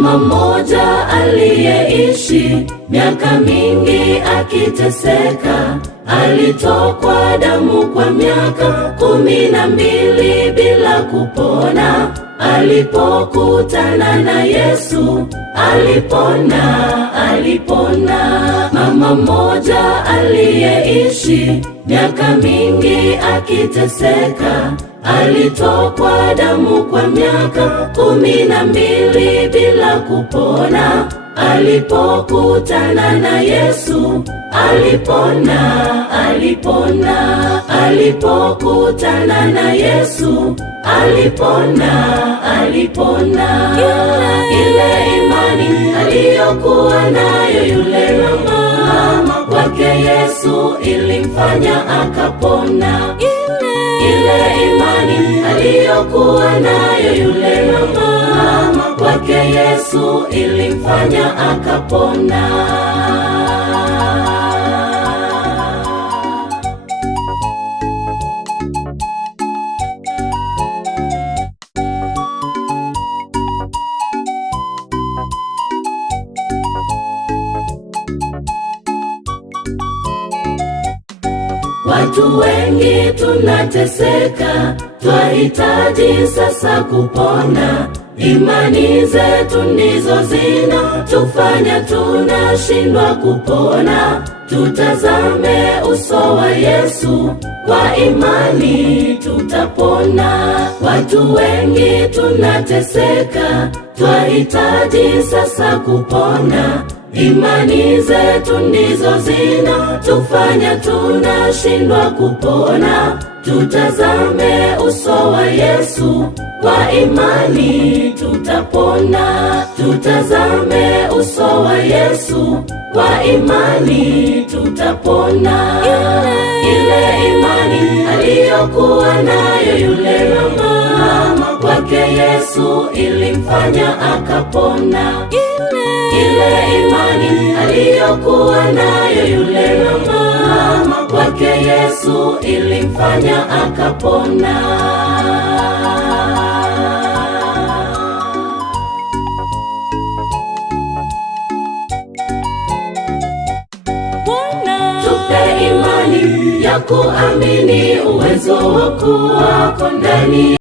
Mama mmoja aliyeishi miaka mingi akiteseka, alitokwa damu kwa miaka 12 bila kupona. Alipokutana na Yesu, alipona. Mama mmoja aliyeishi miaka mingi akiteseka, alitokwa damu kwa miaka 12 bila kupona. Alipokutana na Yesu, alipona. Alipokutana na Yesu, alipona. Ile imani aliyokuwa nayo yule mama, kwake Yesu ilimfanya akapona. Ile imani aliyokuwa nayo yule mama, kwake Yesu ilimfanya akapona. Watu wengi tunateseka, twahitaji sasa kupona. Imani zetu ndizo zinatufanya tunashindwa kupona. Tutazame uso wa Yesu, kwa imani tutapona. Watu wengi tunateseka, twahitaji sasa kupona. Imani zetu ndizo zinatufanya tunashindwa kupona. Tutazame uso wa Yesu, kwa imani tutapona. Tutazame uso wa Yesu, kwa imani tutapona. Ile imani aliyokuwa nayo yule mama, kwake Yesu ilimfanya akapona. Ile imani aliyokuwa nayo yule mama, kwake Yesu ilimfanya akapona. Tupe imani ya kuamini uwezo wako ndani